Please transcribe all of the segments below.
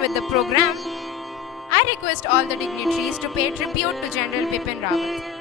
on with the program, I request all the dignitaries to pay tribute to General Bipin Rawat.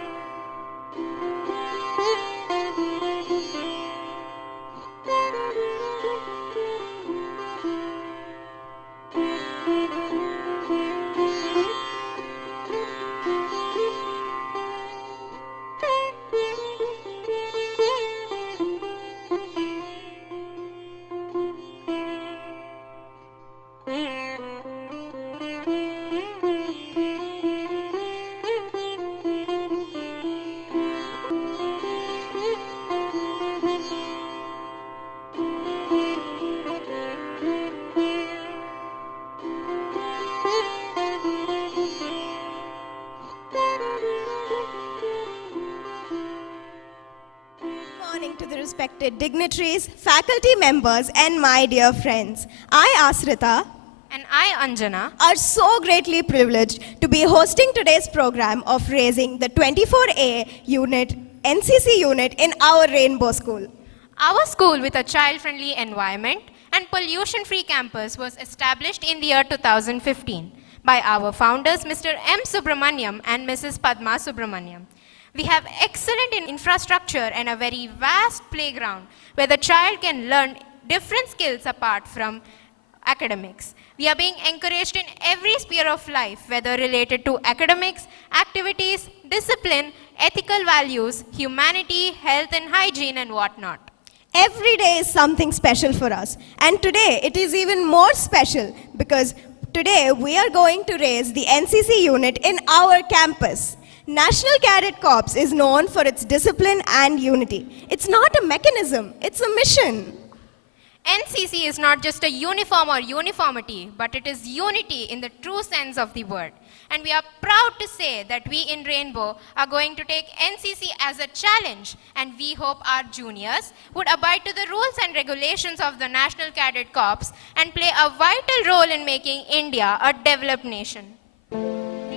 Respected dignitaries, faculty members, and my dear friends. I, Asrita, and I, Anjana, are so greatly privileged to be hosting today's program of raising the 24A unit, NCC unit in our Rainbow School. Our school with a child-friendly environment and pollution-free campus was established in the year 2015 by our founders, Mr. M. Subramaniam and Mrs. Padma Subramaniam. We have excellent infrastructure and a very vast playground where the child can learn different skills apart from academics. We are being encouraged in every sphere of life, whether related to academics, activities, discipline, ethical values, humanity, health and hygiene and whatnot. Every day is something special for us. And today it is even more special because today we are going to raise the NCC unit in our campus. National Cadet Corps is known for its discipline and unity. It's not a mechanism, it's a mission. NCC is not just a uniform or uniformity, but it is unity in the true sense of the word. And we are proud to say that we in Rainbow are going to take NCC as a challenge, and we hope our juniors would abide to the rules and regulations of the National Cadet Corps and play a vital role in making India a developed nation.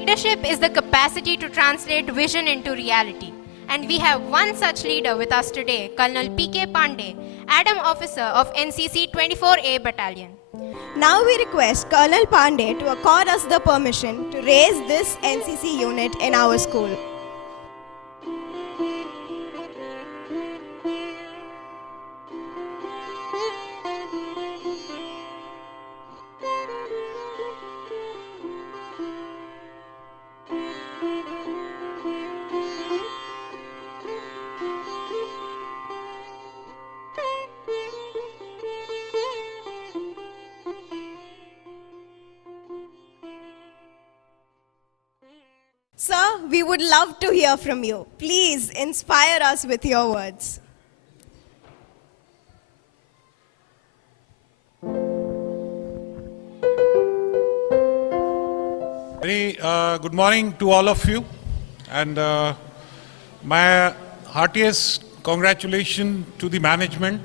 Leadership is the capacity to translate vision into reality. And we have one such leader with us today, Colonel P.K. Pandey, Adam Officer of NCC 24A Battalion. Now we request Colonel Pandey to accord us the permission to raise this NCC unit in our school. Sir, we would love to hear from you. Please inspire us with your words. Very good morning to all of you, and my heartiest congratulations to the management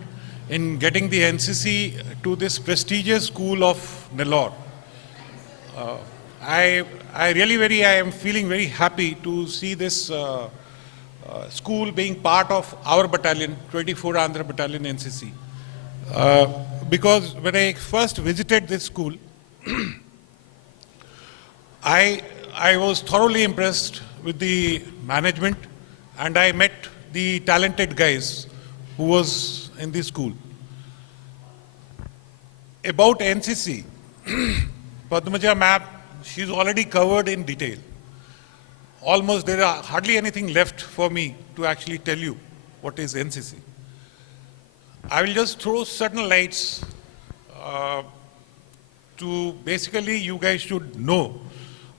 in getting the NCC to this prestigious school of Nellore. I am feeling very happy to see this school being part of our battalion, 24 Andhra Battalion NCC. Because when I first visited this school, I was thoroughly impressed with the management, and I met the talented guys who was in the school. About NCC, Padmaja ma'am, she's already covered in detail. Almost there are hardly anything left for me to actually tell you what is NCC. I will just throw certain lights to basically you guys should know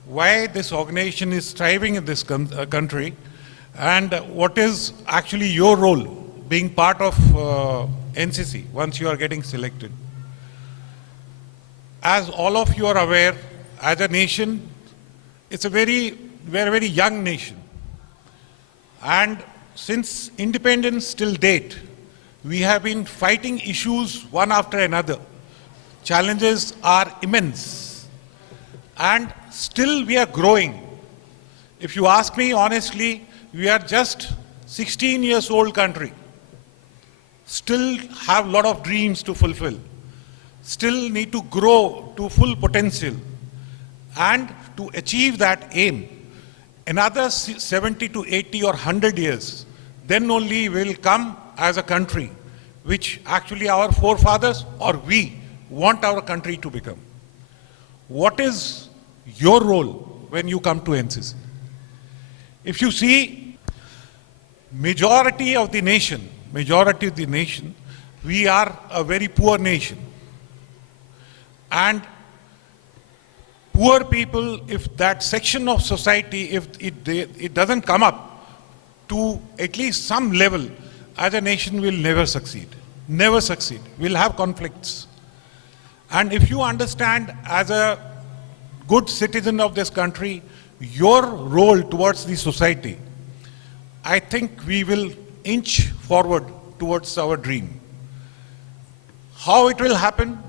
why this organization is thriving in this country and what is actually your role being part of NCC once you are getting selected. As all of you are aware, as a nation, we're a very young nation. And since independence till date, we have been fighting issues one after another. Challenges are immense. And still we are growing. If you ask me honestly, we are just 16 years old country. Still have a lot of dreams to fulfill. still need to grow to full potential. And to achieve that aim, another 70 to 80 or 100 years, then only will come as a country which actually our forefathers or we want our country to become. What is your role when you come to NCC? If you see, majority of the nation, we are a very poor nation. And poor people, if that section of society, if it doesn't come up to at least some level, as a nation will never succeed. Never succeed. We'll have conflicts. And if you understand as a good citizen of this country, your role towards the society, I think we will inch forward towards our dream. How it will happen?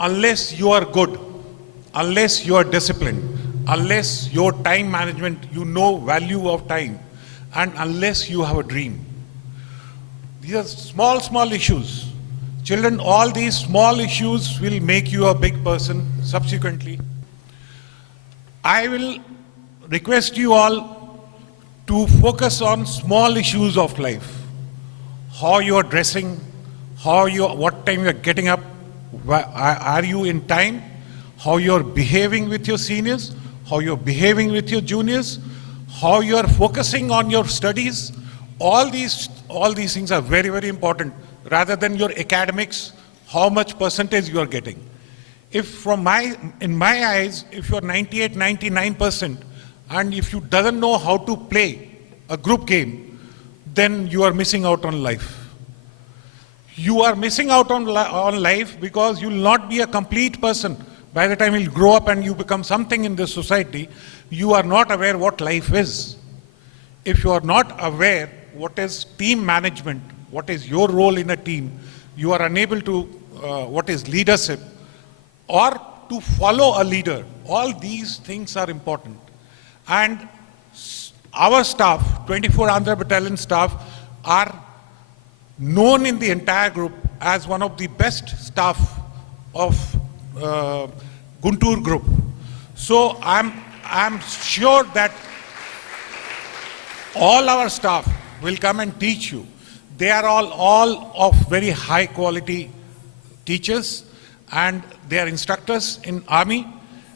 Unless you are good, unless you are disciplined, unless your time management, you know value of time, and unless you have a dream. These are small, small issues. Children, all these small issues will make you a big person subsequently. I will request you all to focus on small issues of life. How you are dressing, what time you are getting up, are you in time, how you are behaving with your seniors, how you are behaving with your juniors, how you are focusing on your studies. All these things are very, very important, rather than your academics, how much percentage you are getting. If in my eyes, if you are 98, 99%, and if you doesn't know how to play a group game, then you are missing out on life. You are missing out on life because you will not be a complete person. By the time you grow up and you become something in this society, you are not aware what life is. If you are not aware what is team management, what is your role in a team, you are unable to, what is leadership, or to follow a leader. All these things are important. And our staff, 24 Andhra Battalion staff, are known in the entire group as one of the best staff of Guntur group. So I'm sure that all our staff will come and teach you. They are all of very high quality teachers, and they are instructors in army.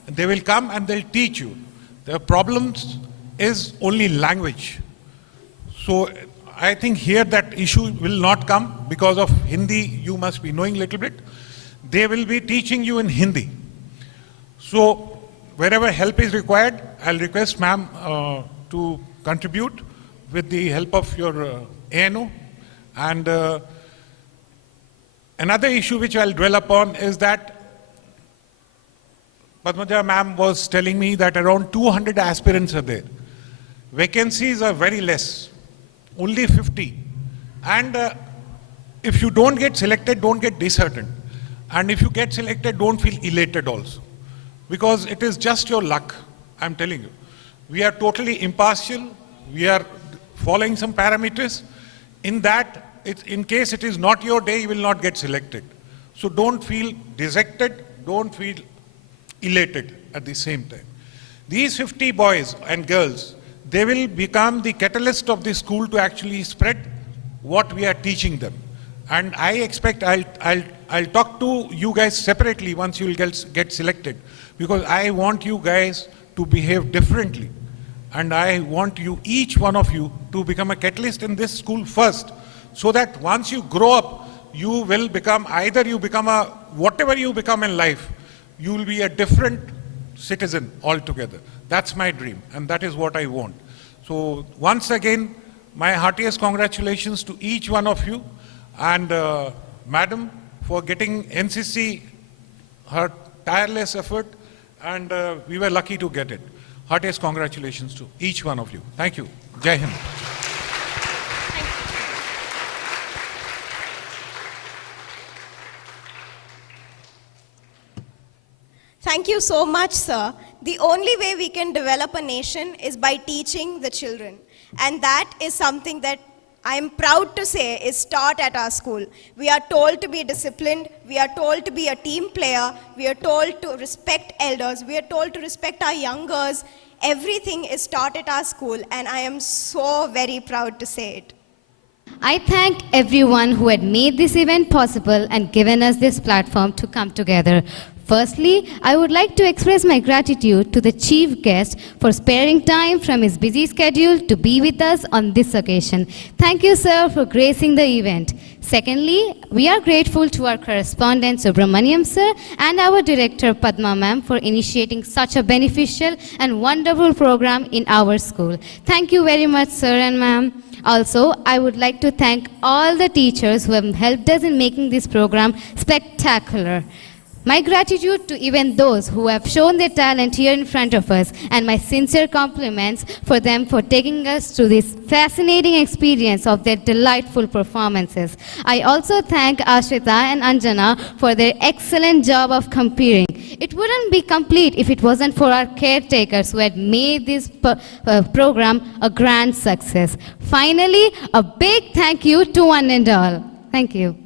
They will come and they'll teach you. The problems is only language. So I think here that issue will not come because of Hindi. You must be knowing a little bit. They will be teaching you in Hindi. So wherever help is required, I'll request ma'am to contribute with the help of your ANO. And another issue which I'll dwell upon is that Padmaja ma'am was telling me that around 200 aspirants are there. Vacancies are very less, only 50. And if you don't get selected, don't get disheartened. And if you get selected, don't feel elated also. Because it is just your luck, I'm telling you. We are totally impartial. We are following some parameters. In that, in case it is not your day, you will not get selected. So don't feel dejected, don't feel elated at the same time. These 50 boys and girls, they will become the catalyst of the school to actually spread what we are teaching them. And I expect I'll talk to you guys separately once you will get selected, because I want you guys to behave differently. And I want you, each one of you, to become a catalyst in this school first, so that once you grow up, you will become, either you become whatever you become in life, you will be a different citizen altogether. That's my dream, and that is what I want. So once again, my heartiest congratulations to each one of you, and madam, for getting NCC her tireless effort, and we were lucky to get it. Heartiest congratulations to each one of you. Thank you. Jai Hind. Thank you so much, sir. The only way we can develop a nation is by teaching the children. And that is something that I am proud to say, is taught at our school. We are told to be disciplined, we are told to be a team player, we are told to respect elders, we are told to respect our youngers. Everything is taught at our school, and I am so very proud to say it. I thank everyone who had made this event possible and given us this platform to come together. Firstly, I would like to express my gratitude to the chief guest for sparing time from his busy schedule to be with us on this occasion. Thank you, sir, for gracing the event. Secondly, we are grateful to our correspondent Subramaniam sir and our director Padma ma'am for initiating such a beneficial and wonderful program in our school. Thank you very much, sir and ma'am. Also, I would like to thank all the teachers who have helped us in making this program spectacular. My gratitude to even those who have shown their talent here in front of us, and my sincere compliments for them for taking us through this fascinating experience of their delightful performances. I also thank Ashrita and Anjana for their excellent job of comparing. It wouldn't be complete if it wasn't for our caretakers who had made this program a grand success. Finally, a big thank you to one and all. Thank you.